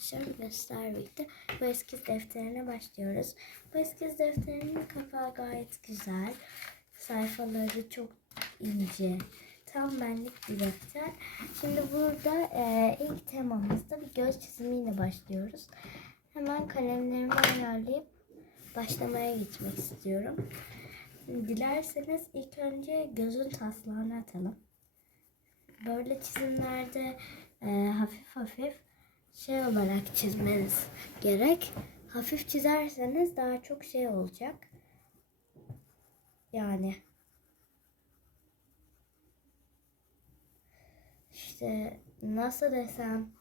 arkadaşlar. Sizlerle birlikte bu eskiz defterine başlıyoruz. Bu eskiz defterinin kapağı gayet güzel. Sayfaları çok ince. Tam benlik bir defter. Şimdi burada e, ilk temamızda bir göz çizimiyle başlıyoruz. Hemen kalemlerimi ayarlayıp başlamaya geçmek istiyorum. Dilerseniz ilk önce gözün taslağını atalım. Böyle çizimlerde e, hafif hafif şey olarak çizmeniz gerek. Hafif çizerseniz daha çok şey olacak. Yani işte nasıl desem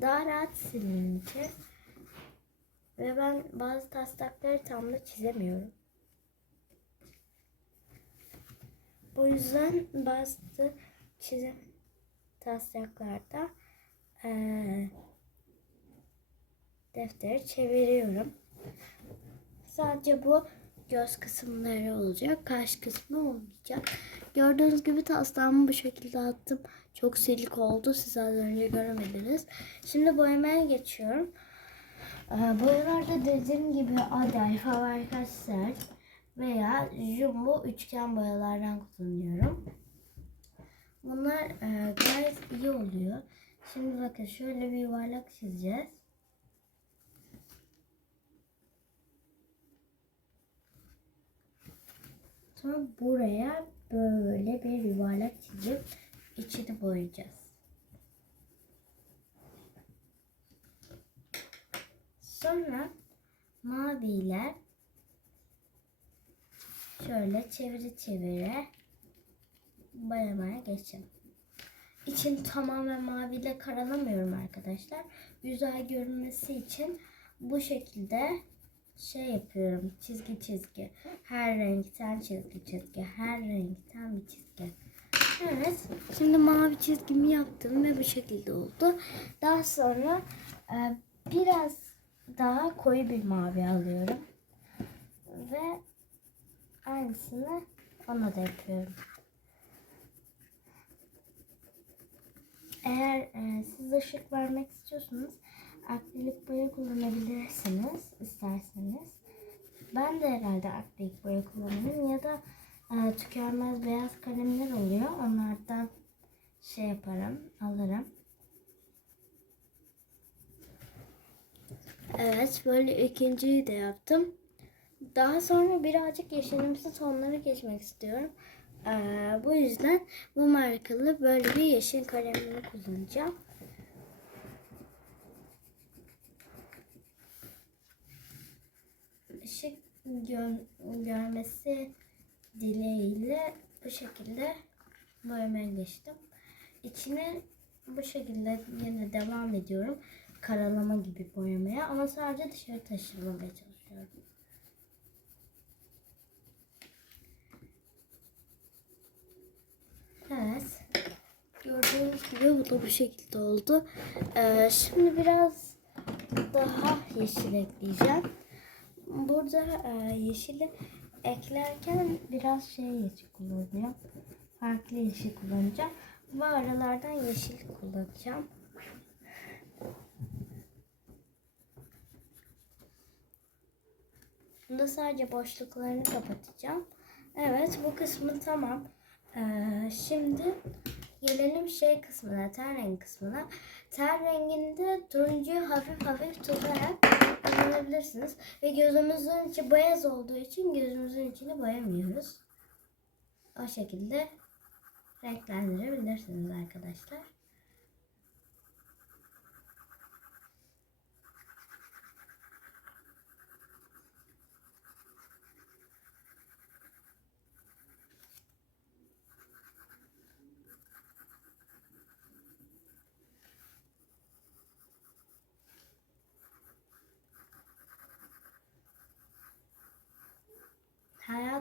daha rahat silince ve ben bazı taslakları tam da çizemiyorum. O yüzden bazı çizim taslaklarda eee defteri çeviriyorum. Sadece bu göz kısımları olacak. Kaş kısmı olmayacak. Gördüğünüz gibi taslağımı bu şekilde attım. Çok silik oldu. Siz az önce göremediniz. Şimdi boyamaya geçiyorum. Ee, boyalarda dediğim gibi Adel, Faber-Castell veya Jumbo üçgen boyalardan kullanıyorum. Bunlar e, gayet iyi oluyor. Şimdi bakın şöyle bir yuvarlak çizeceğiz. Sonra buraya böyle bir yuvarlak çizip içini boyayacağız. Sonra maviyle şöyle çeviri çevire boyamaya geçelim. İçini tamamen maviyle karalamıyorum arkadaşlar. Güzel görünmesi için bu şekilde şey yapıyorum. Çizgi çizgi. Her renkten çizgi çizgi. Her renkten bir çizgi. Evet. Şimdi mavi çizgimi yaptım ve bu şekilde oldu. Daha sonra e, biraz daha koyu bir mavi alıyorum. Ve aynısını ona da yapıyorum. Eğer e, siz ışık vermek istiyorsanız akrilik boya kullanabilirsiniz isterseniz. Ben de herhalde akrilik boya kullanırım ya da e, tükenmez beyaz kalemler oluyor. Onlardan şey yaparım, alırım. Evet, böyle ikinciyi de yaptım. Daha sonra birazcık yeşilimsi tonlara geçmek istiyorum. Ee, bu yüzden bu markalı böyle bir yeşil kalemini kullanacağım. Işık gör, görmesi dileğiyle bu şekilde boyamaya geçtim. İçine bu şekilde yine devam ediyorum. Karalama gibi boyamaya ama sadece dışarı taşırmamaya çalışıyorum. Evet. Gördüğünüz gibi bu da bu şekilde oldu. Ee, şimdi biraz daha yeşil ekleyeceğim. Burada e, yeşili eklerken biraz şey yeşil kullanacağım. Farklı yeşil kullanacağım. Ve aralardan yeşil kullanacağım. Bunda sadece boşluklarını kapatacağım. Evet bu kısmı tamam. Ee, şimdi gelelim şey kısmına, ten rengi kısmına. Ten renginde turuncuyu hafif hafif tutarak kullanabilirsiniz. Ve gözümüzün içi beyaz olduğu için gözümüzün içini boyamıyoruz. O şekilde renklendirebilirsiniz arkadaşlar.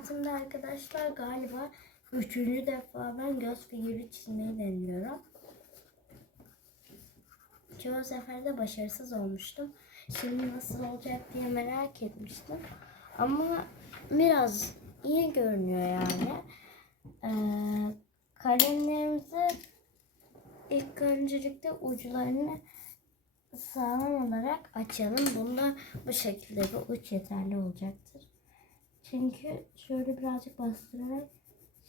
Hayatımda arkadaşlar galiba üçüncü defa ben göz figürü çizmeyi deniyorum. Çoğu seferde başarısız olmuştum. Şimdi nasıl olacak diye merak etmiştim. Ama biraz iyi görünüyor yani. Ee, kalemlerimizi ilk öncelikle uçlarını sağlam olarak açalım. Bunda bu şekilde bir uç yeterli olacaktır. Çünkü şöyle birazcık bastırarak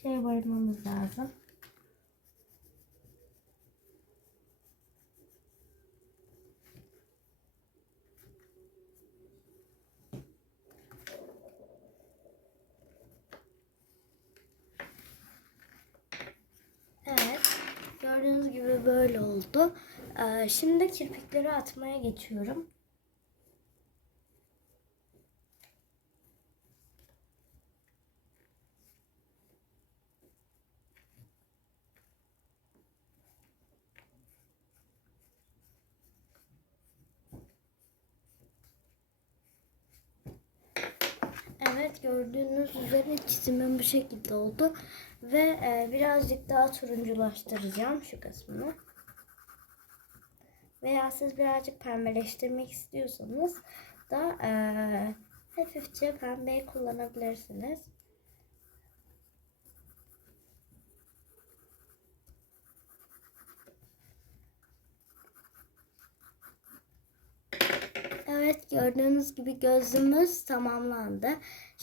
şey varmamız lazım. Gördüğünüz gibi böyle oldu. Ee, şimdi kirpikleri atmaya geçiyorum. Evet gördüğünüz üzere çizimim bu şekilde oldu. Ve e, birazcık daha turunculaştıracağım şu kısmını. Veya siz birazcık pembeleştirmek istiyorsanız da e, hafifçe pembeyi kullanabilirsiniz. Evet gördüğünüz gibi gözümüz tamamlandı.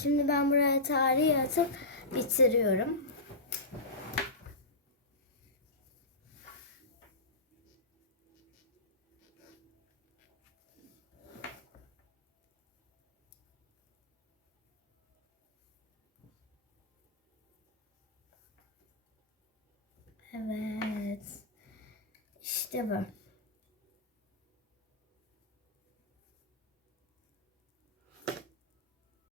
Şimdi ben buraya tarihi atıp bitiriyorum. Evet. İşte bu.